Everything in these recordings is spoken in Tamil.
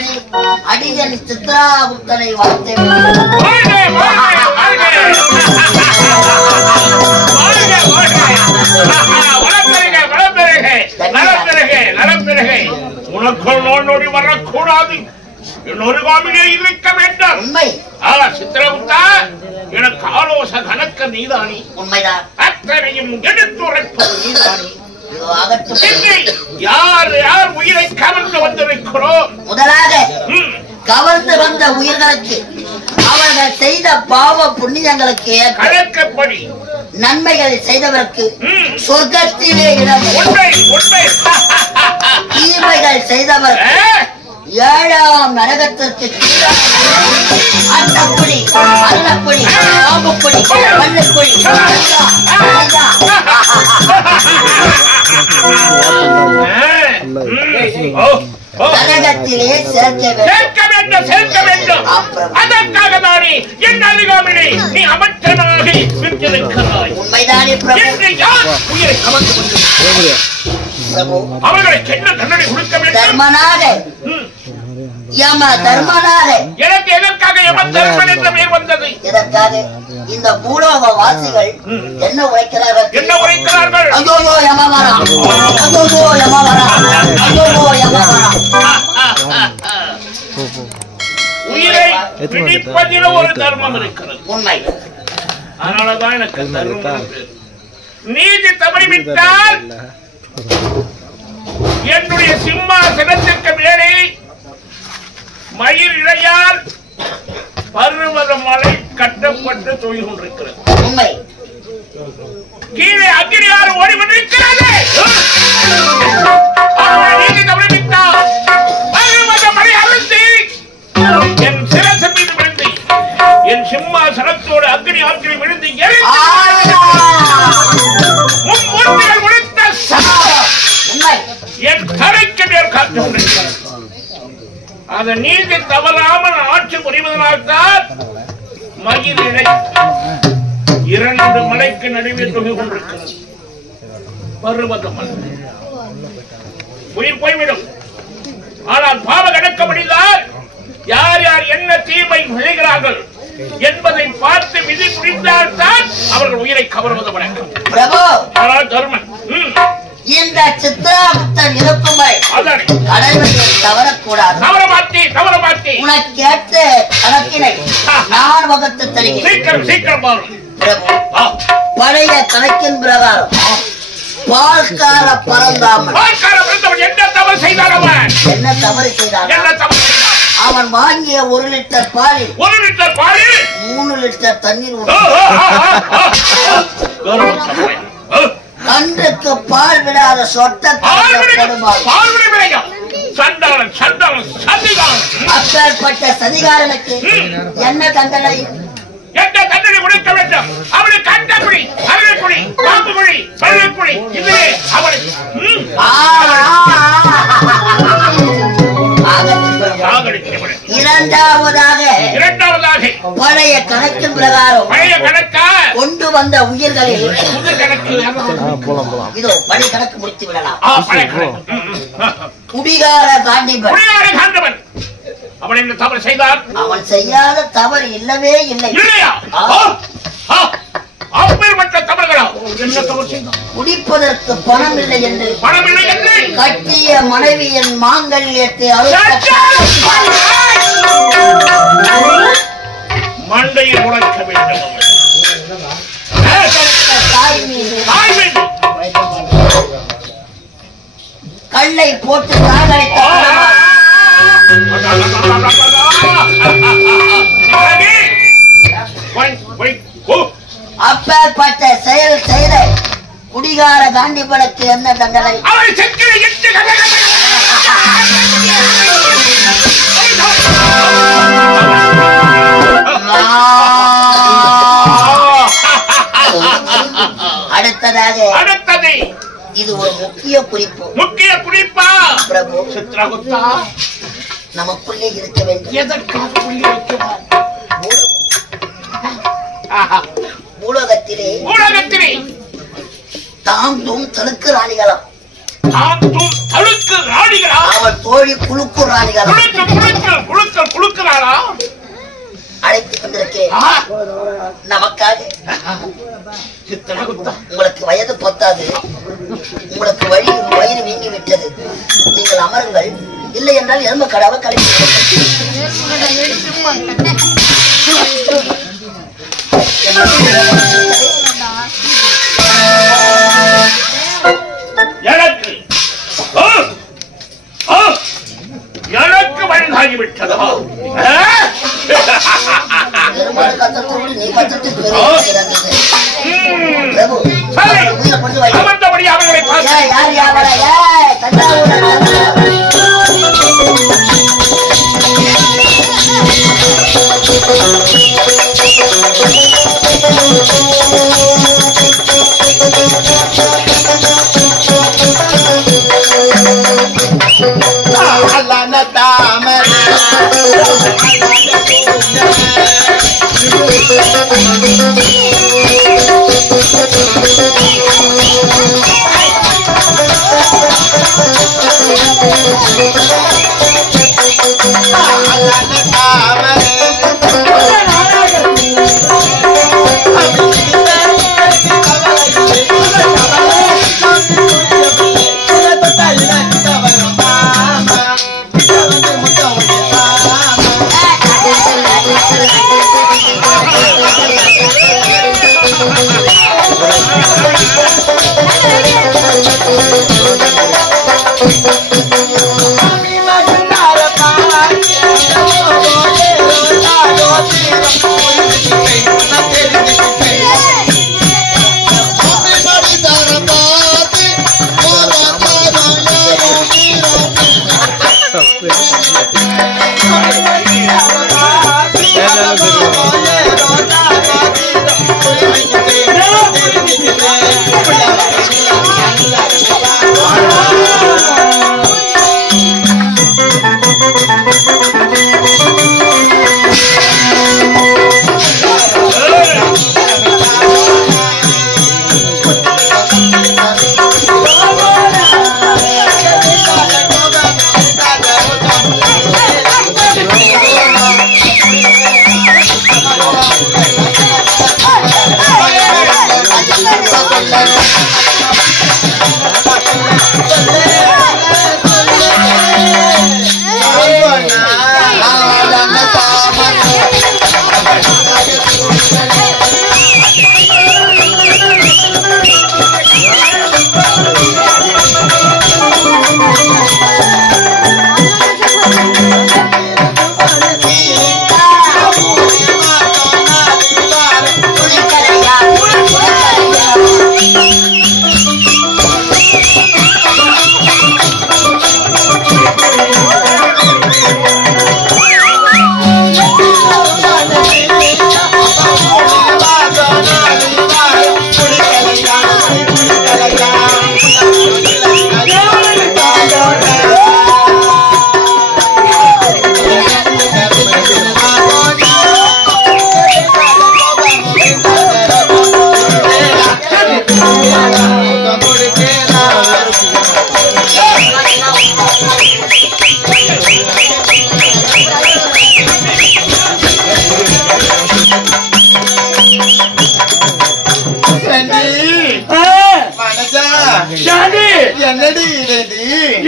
சொல்லி அடியன் சித்ராகுப்தனை வாழ்த்து. உனக்குள் நோய் வரக்கூடாது. இன்னொரு காமிலே இருக்க வேண்டும். உண்மை. சித்திரகுப்தா, எனக்கு ஆலோசனை கணக்க நீதானி. உண்மைதான். அத்தனையும் எடுத்துரைப்பது நீதானி. யார் யார் உயிரை கவர்ந்து வந்திருக்கிறோம்? முதலாக கவர்ந்து வந்த உயிர்களுக்கு அவர்கள் செய்த பாவ புண்ணியங்களுக்கு கணக்கப்படி நன்மைகளை செய்தவருக்கு சொர்க்கத்திலே இடம். தீமைகள் செய்தவர் 7ஆம் நரகத்திற்கு அன்னப்புடி, அன்னப்புடி, பாம்புப்புடி, மண்ணுப்புடி நரகத்திலே சேர்க்க வேண்டும். அதற்காக தானே என் அருகாமையிலே நீ அமைச்சனாகி விட்டிருக்கிறாய். உண்மைதானே பிரபு? உயிரை கவர்ந்து கொண்டு அவர்களுக்கு என்ன தண்டனை கொடுக்க வேண்டும்? தர்மனாக யம தர்மனாக. எனக்கு எதற்காக யம தர்மன் என்ற பெயர் வந்தது? இதற்காக இந்த பூலோக வாசிகள் என்ன உரைக்கிறார்கள்? ஐயோ யமவரா, ஐயோ யமவரா, ஐயோ யமவரா. உயிரை பிடிப்பதில் ஒரு தர்மம் இருக்கிறது. உண்மை. அதனாலதான் எனக்கு தர்மம். நீதி தவறிவிட்டால் என்னுடைய சிம்மாசனத்திற்கு மேலே மயில் இழையால் பர்வத மலை கட்டப்பட்டு தொழில் கொண்டிருக்கிறது. உண்மை. கீழே அக்னியால் ஓடி கொண்டிருக்கிறது. நீதி தவறிவிட்டால் பர்வத மலை அழுத்தி என் சிரசு மீது விழுந்து என் சிம்மாசனத்தோடு அக்னி ஆற்றில் விழுந்து மும்மூர்த்திகள் முடித்த என் கரைக்கு மேல் காத்து கொண்டிருக்கிறது. அந்த நீதி தவறாமல் ஆட்சி புரிவதனால்தான் மயில் இழை 2 மலைக்கு நடுவே தொகை கொண்டிருக்கிறது. பருவத மலை உயிர் போய்விடும். ஆனால் பாவ கணக்கப்படிதான் யார் யார் என்ன தீமை விளைகிறார்கள் என்பதை பார்த்து விதி புரிந்தால்தான் அவர்கள் உயிரை கவர்வது வழக்கம். பிரபு, தர்மன் இந்த சித்ராகுப்தன் இருக்கும் வரை கடமையை தவறக்கூடாது. தவற மாட்டேன். உனக்கு கேட்ட கணக்கினை நான் வகுத்து தருகிறேன். சீக்கிரம் பிரபு, பழைய கணக்கின் பிரகாரம் பால்கார பறந்தாமல் என்ன தவறு செய்தான்? என்ன தவறு செய்தான்? அவன் வாங்கிய 1 லிட்டர் பாலில் 3 லிட்டர் தண்ணீர் கன்றுக்கு பால் விடாத சொட்ட அப்பேற்பட்ட சதிகாரனுக்கு என்ன தண்டனை? என்ன தண்டனை கொடுக்க வேண்டும்? அவனுக்கு கண்டபடி அருள்குடி, பாம்புகுடி, பள்ளிக்குடி இதுவே அவனுக்கு. இரண்டாவதாக பழைய கணக்கின் பிரகாரம் கொண்டு வந்த உயிர்களில் இதோ பழைய கணக்கு முடித்து விடலாம். குடிகார காண்டிபன் அவன் என்ன தவறு செய்தான்? அவன் செய்யாத தவறு இல்லவே இல்லை. அப்பேற்பட்ட தவறுகளா? என்ன தவறு செய்தான்? குடிப்பதற்கு பணம் இல்லை என்று கட்டிய மனைவியின் மாங்கல்யத்தை மண்டையில் உடைக்க வேண்டும். கல்லை போட்டு சாகடித்த அப்பேற்பட்ட செயல் செய்த குடிகார காண்டிபனுக்கு என்ன தண்டனை? அடுத்தது இது ஒரு முக்கிய குறிப்பா பிரபு. சித்ரகுப்தா நமக்குள்ளே இருக்க வேண்டும். எதற்காக ஊடகத்திலே தாம் தழுக்கு ராணிகளாம். அவள் தோழி குழுக்கு ராணிகளாம். நமக்காக உங்களுக்கு வயது பத்தாது, உங்களுக்கு வயிறு வீங்கி விட்டது. நீங்கள் அமருங்கள், இல்லை என்றால் எரும கடாவை கழித்து எனக்கு வயதாகிவிட்டதா? நீ கத்தத்தில் அமர்ந்தபடி அவர்களை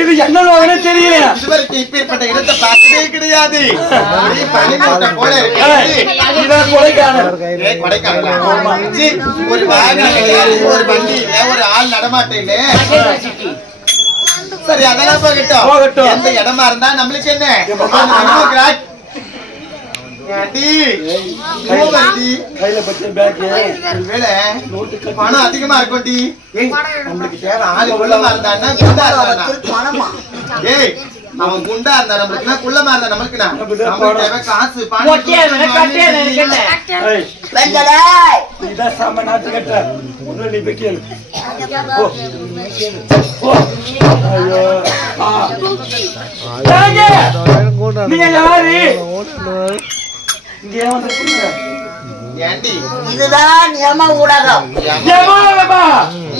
இது என்ன தெரியல. இப்பேற்பட்ட இடத்தை பார்த்ததே கிடையாது. ஒரு வாகனம், ஒரு வண்டியில ஒரு ஆள் நடமாட்டையில. சரி, அதெல்லாம் போகட்டும். எந்த இடமா இருந்தா நம்மளுக்கு என்ன? பணம் அதிகமா இருக்கும்டி. நம்மளுக்கு தேவை ஆளு குள்ளமா இருந்தான்னா குண்டா இருந்தானா? ஏய், அவன் குண்டா இருந்தா நம்மளுக்குன்னா குள்ளமா இருந்தா நம்மளுக்குனா நம்மளுக்கு தேவை காசு பணம். இதுதான் யம ஊடகம்.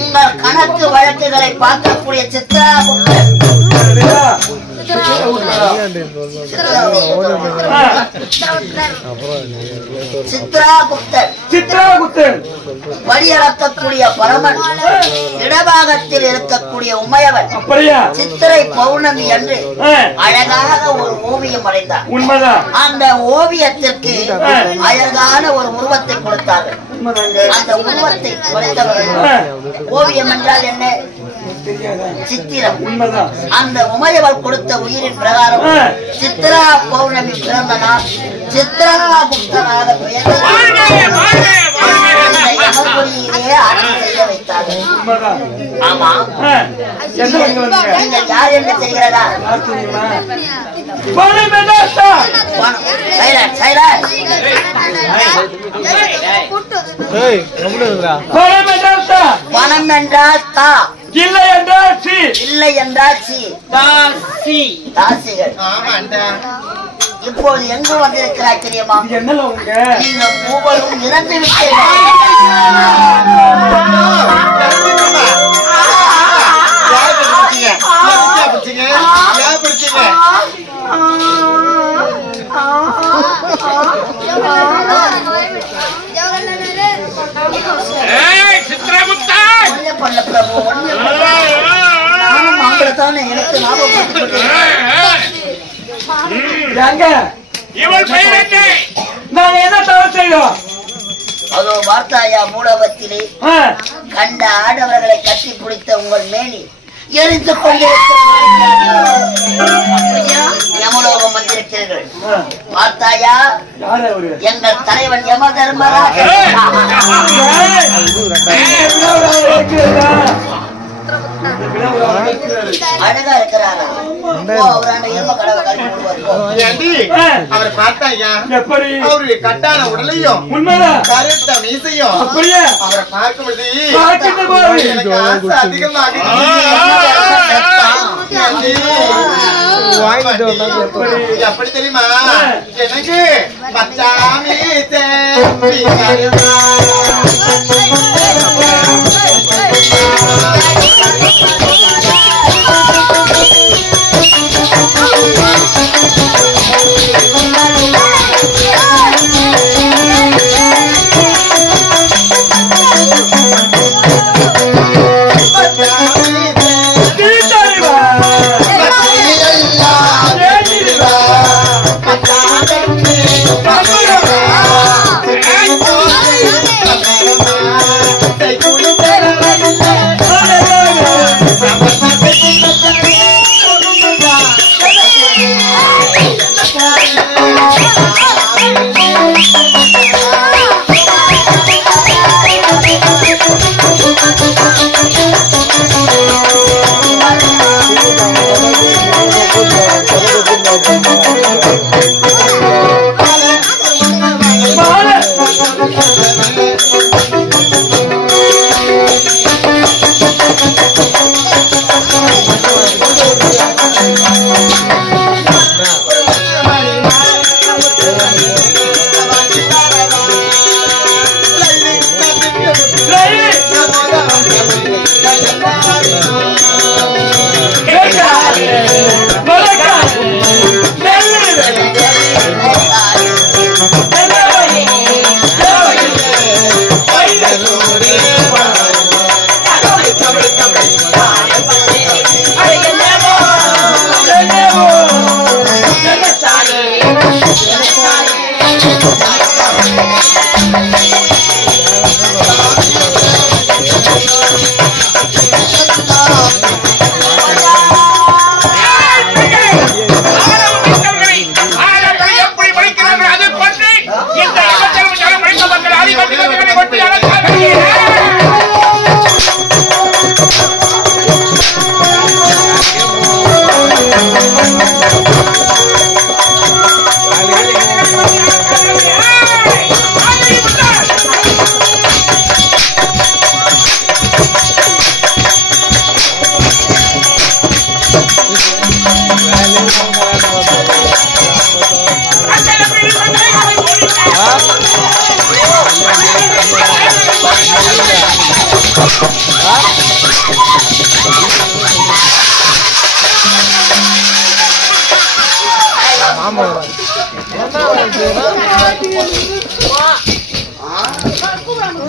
உங்கள் கணக்கு வழக்குகளை பார்க்கக்கூடிய சித்ரா சித்ராகுப்தன் வழியளக்கக்கூடிய பரமன், இடபாகத்தில் இருக்கக்கூடிய உமையவன் அப்படியா? சித்திரை பௌர்ணமி அன்று அழகாக ஒரு ஓவியம் வரைந்தார். உண்மைதான். அந்த ஓவியத்திற்கு அழகான ஒரு உருவத்தை கொடுத்தார்கள். அந்த உருவத்தை வரைந்தவர்கள் ஓவியம் என்றால் என்ன? சித்திரம். உண்மைதான். அந்த உமையவள் கொடுத்த உயிரின் பிரகாரம் சித்ரா பௌர்ணமி பிறந்த நாள் சித்ராகுப்தனாக பெயர் செய்ய வைத்தார்கள். ஆமா, நீங்கள் யார் என்று தெரிகிறதா? பணம் என்றால் தா, இல்லை என்றால் சி, இல்லை என்றால் சி, தாசிகள். இப்போது எங்கு வந்திருக்கிறாய் தெரியுமா? நீங்க மூவரும் இறந்து விட்டீர்கள். எனக்கு நாங்க என்ன தவறு செய்தோம்? அதோ வார்த்தாயா மூலவத்திலே கண்ட ஆடவர்களை கட்டி பிடித்த உங்கள் மேனி எரிந்து கொண்டிருக்கிறோகம் வந்திருக்கிறீர்கள். பார்த்தாயா, எங்கள் தலைவன் யம தர்மராஜ அழகா இருக்கிறாரா? அவரை பார்த்தாயா, அவருடைய கட்டான உடலையும் கருத்த மீசையும் அவரை பார்க்கும்போது எனக்கு ஆசை அதிகமாக எப்படி தெரியுமா? எனக்கு பச்சாமி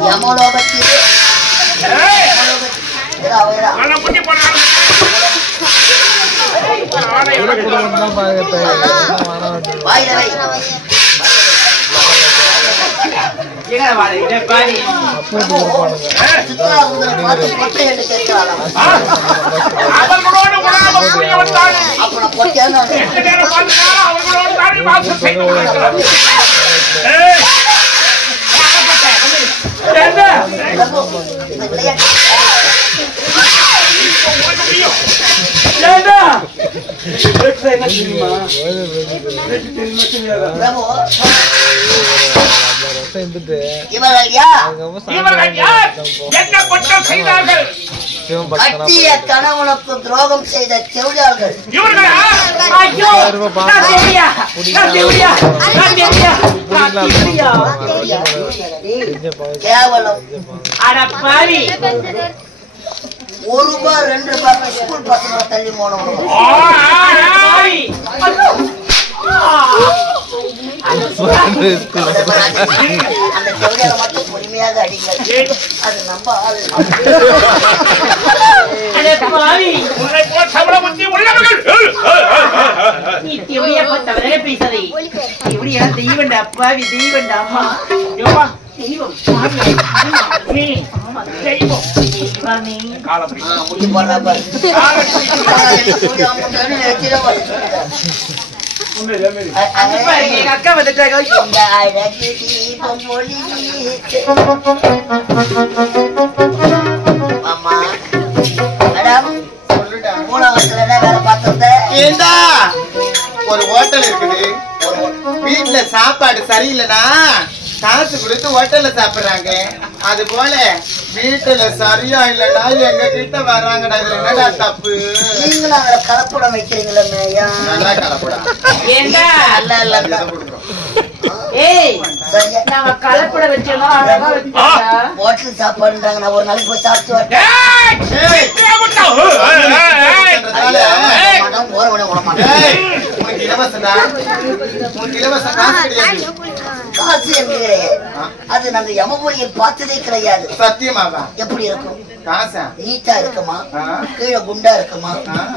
யமலோகத்தி வாயில வை கட்டிய கணவனுக்கு துரோகம் செய்த செவிலியார்கள் கேவலம் ₹1 ₹2 ஸ்கூல் பசங்க தள்ளி போனோம். அந்த செவிலியாரை மட்டும் பொறுமையாக அடிங்கள். அது நம்ம ஆளு. அக்கா வந்துட்டாங்க. ஒரு ஹோட்டல் இருக்குது, வீட்டுல சாப்பாடு சரியில்லைன்னா காசு கொடுத்து ஹோட்டல்ல சாப்பிடுறாங்க. அது போல வீட்டுல சரியா இல்லைன்னா எங்க கிட்ட வர்றாங்கடா. இதுல என்னடா தப்பு? நீங்களும் அதுல கலப்படம் வைக்கிறீங்களா? நல்லா கலப்படம். கலப்பட வச்சோம் ஹோட்டல் சாப்பாடுன்றாங்க. நான் ஒரு நாளைக்கு போய் சாப்பிட்டு வரேன். காசு என்று கிடையாது. அது நாங்க யமபுரியில் பார்த்ததே கிடையாது. சத்தியமாக எப்படி இருக்கும்? காசா நீட்டா இருக்குமா? கீழே குண்டா இருக்குமா?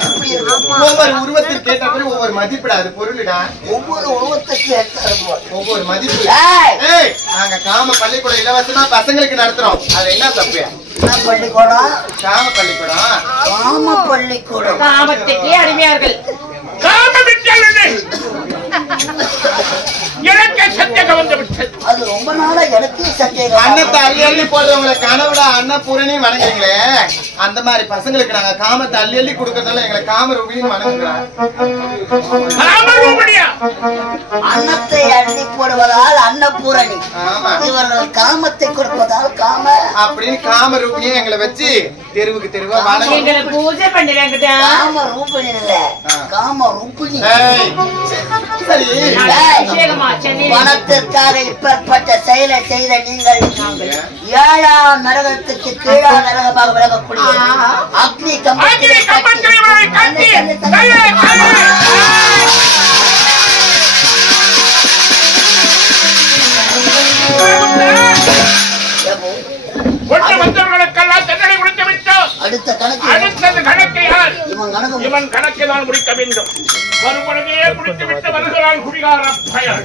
எப்படி இருக்கும்? ஒவ்வொரு உருவத்திற்கு கேட்ட பிறகு ஒவ்வொரு மதிப்பிடா. அது பொருளிடா. ஒவ்வொரு உருவத்துக்கு ஒவ்வொரு மதிப்பு. நாங்க காம பள்ளிக்கூடம் இலவசமா பசங்களுக்கு நடத்துறோம். அது என்ன தப்பு? பள்ளிக்கூடம் காம பள்ளிக்கூடம். காம பள்ளிக்கூடம் காமத்துக்கே அடிமையார்கள். அது ரொம்ப நாளா எனக்கு சந்தேகம். அன்னத்தை அள்ளி போடுறவங்களை கனவுல அன்னபூரணி வணங்குறீங்களே, அந்த மாதிரி பசங்களுக்கு நாங்க காமத்தை அள்ளி கொடுக்கறதால எங்களை காம ரூபின்னு வணங்குறோம். அன்னத்தை அள்ளி போடுவதால் அன்னபூரணி, இவர்கள் காமத்தை கொடுப்பதால் காம அப்படின்னு காம ரூபினியை எங்களை வச்சு தெருவுக்கு தெருவா வணங்க பூஜை பண்ணுறாங்க. காம ரூபிணி இல்ல, காம ரூபிணி. சரி, பணத்திற்காக இப்பேற்பட்ட செயலை செய்த நீங்கள் 7ஆம் நரகத்துக்கு கீழாம் நரகமாக விலகக்கூடிய அக்னி கம்பத்திலே அடுத்த கணக்கு இவன் கணக்கை தான் முடிக்க வேண்டும். மறுபடியே குடித்துவிட்டு வருகிறான் குடிகார பயன்.